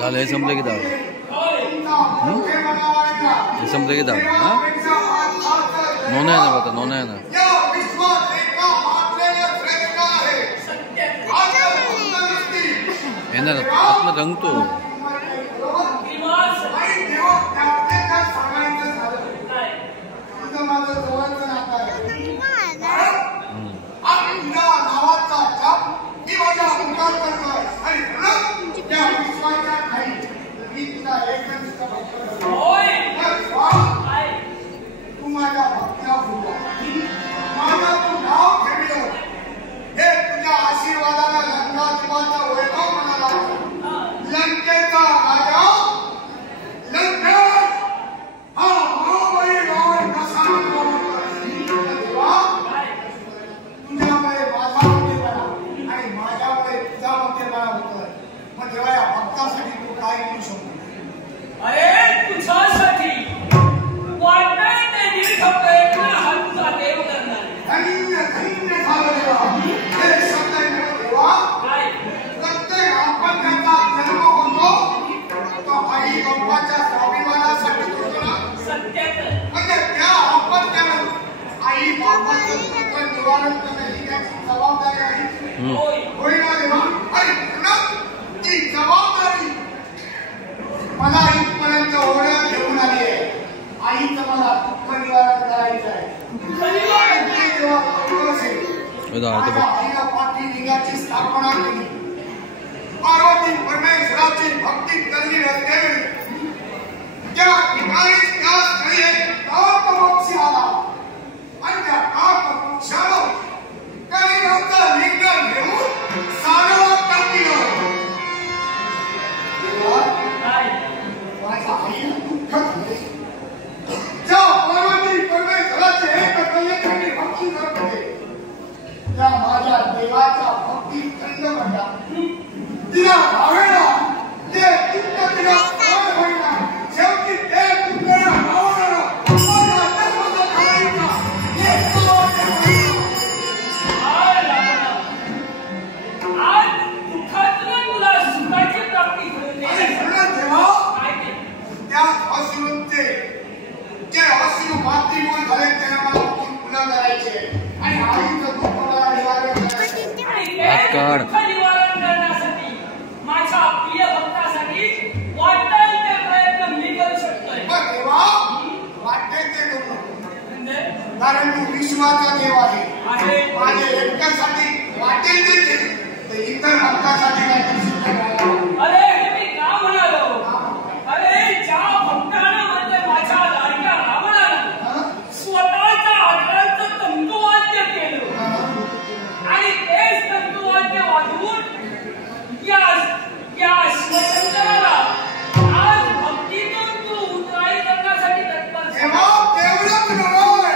झालं हे संपलं की दाव हे संपलं की दाव हां नोंद आहे ना आता नोंद आहे ना येणार आतनं रंगतो मला इथपर्यंत ओढ्या घेऊन आली आहे. आईचं मला दुःख निवारण करायचं आहे. आईला पाठी लिंगाची स्थापना केली. पार्वती परमेश्वराची भक्ती करली असते. त्या ठिकाणी त्या स्थळी एक काकपक्षी आला आणि त्या काकपक्षाला काही नव्हतं लिंग घेऊन सारवा टाकलं. माझ्या आईला दुःख झाले. ज्या पार्वती परमेश्वराचे एक कलेने भक्ती करत होते त्या माझ्या देवाच्या भक्ती खंड म्हणला. तिला भावेना ते दुःख तिला सहन होईना. शेवटी ते दुःख भावना निवारण करण्यासाठी माझ्या प्रिय भक्तासाठी वाटेल ते प्रयत्न मी करू शकतोय. वाटेल ते करू कारण तू विश्वाचा देव आहे. माझे एकट्यासाठी वाटेल ते केले तर इतर भक्तासाठी काय करू शकतो. अरे हे मी का म्हणालो. अरे ज्या भक्तानं म्हणजे माझ्या लाडक्या रावणानं स्वतःच्या आदराचं तंतुवाद्य केलं आणि तेच तंतुवाद्य वाजवून या शिवशंकराला आज भक्तीतून तू उतराई करण्यासाठी तत्पर तेवढंच नव्हे.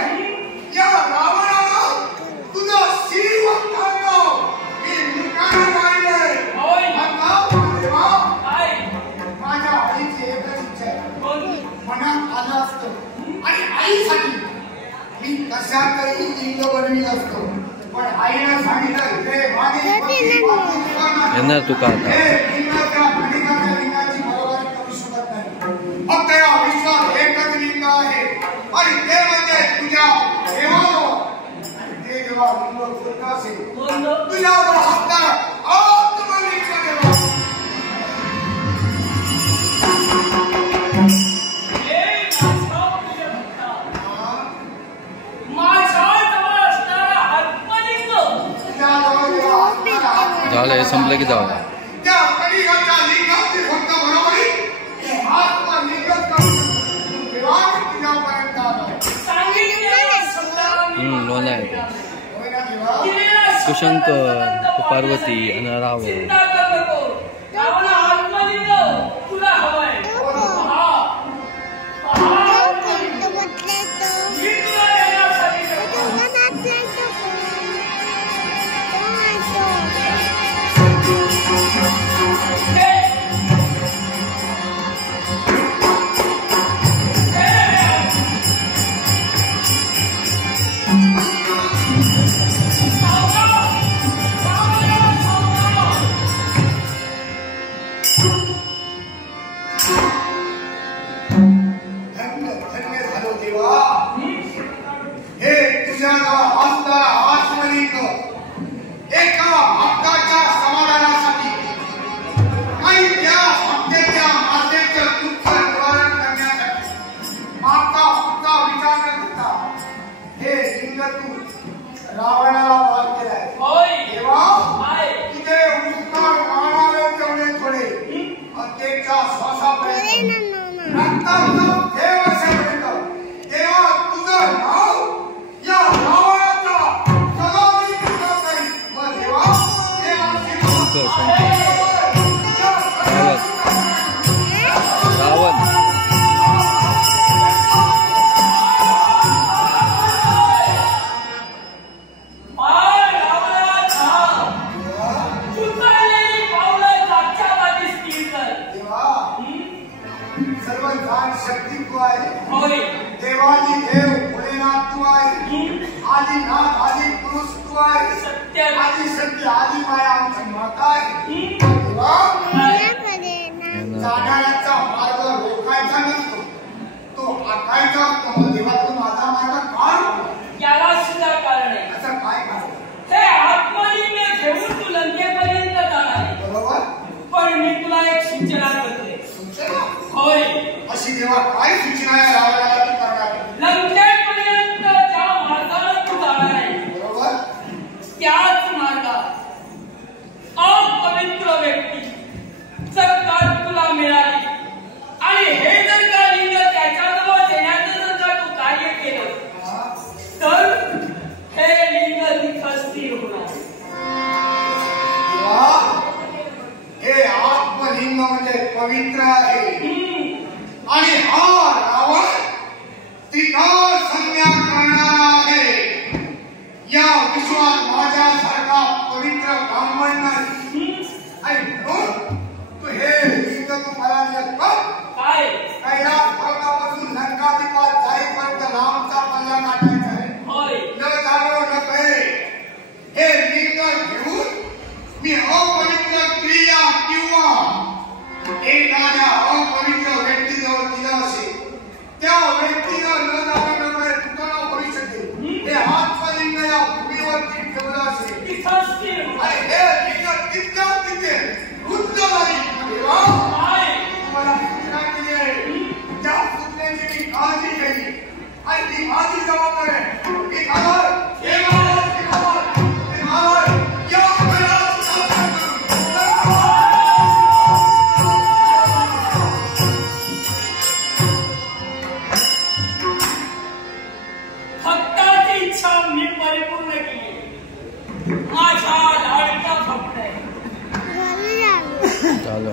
या रावणाला तुझा श्रीवंत मी मुखाने पाहिलंय. माझ्या आईची एकच इच्छा आहे. मनात आलं असतं आणि आईसाठी मी कशा तरी लिंग बनविलं असतो. पण आईला सांगितलं ते येणार तू का आता लिंगाची बरोबरी करू शकत नाही. फक्त या विश्वात एकच लिंग आहे आणि ते म्हणजे तुझ्या देवाजवळ. आणि ते जेव्हा लिंग फुलत असेल तुझ्याजवळ असणार आत्मलिंग देवा. हे माझा संपलं की जाऊया. त्या कलियुगाच्या लिंगाची फक्त बरोबरी हे हात व लिंगच करू तेव्हा तुझ्यापर्यंत आलो. लोणी आहे ते. होय ना देवा? तो शंकर, तो पार्वती आणि रावण. तुला हवाय रावणाला वाद केलाय. होय तेव्हा तिथे उत्तर मानावे तेवढे थोडे त्याच्या श्वासापर्यंत रक्ताचं देव असेपर्यंत तेव्हा तुझं नाव या रावणाचा सदा मी तुझं नाही. मग देवा रावण शक्ती तू आहे. देवाची देव भोलेनाथ तू आहे. आदिनाथ आदि पुरुष तू आहे. आदि शक्ती आदि माया आमची माता आहे. जाणाऱ्याचा मार्ग रोखायचा नसतो, तो आखायचा असतो. देवा तू माझा मार्ग काढ. याला सुद्धा कारण आहे. असं काय कारण? हे आत्मलिंग घेऊन तू लंकेपर्यंत जाणार. बरोबर. पण मी तुला एक सूचना करते. सूचना? होय. अशी देवा काय सूचना आहे रावणाला तू करणार? लंकेपर्यंत ज्या मार्गाने तू जाणार आहे बरोबर. त्याच मार्गात अपवित्र व्यक्ती जर का तुला मिळाली आणि हे जर का लिंग त्याच्याजवळ देण्याचं जर का तू कार्य केलं तर हे लिंग तिथं स्थिर होणार. हे आत्मलिंग म्हणजे पवित्र आहे. आणि हा रावण त्रिकाळ संज्ञा करणारा आहे. या विश्वात माझ्यासारखा पवित्र ब्राह्मण नाही. आणि म्हणून तू हे लिंग तू मला देत का? काय कैलास पर्वतापासून लंकाधिपात जाईपर्यंत लांबचा पल्ला गाठायचा आहे. होय. न जाणो न कळे हे लिंग घेऊन मी अपवित्र क्रिया किंवा एखाद्या अपवित्र व्यक्तीजवळ दिला असेल त्या व्यक्तीनं न जाणं न कळे तुटणं होऊ शकेल. हे आत्मलिंग या भूमीवरती ठेवलं असेल तिथं स्थिर होणार. आणि हे लिंग तिथल्या तिथे रुद्ध झाली. काय मला सूचना केली आहे. त्या सूचनेची मी काळजी केली आणि ती माझी जबाबदारी आहे. मी घालर या भक्ताची इच्छा मी परिपूर्ण केली. माझा लाडका भक्त आहे. चालू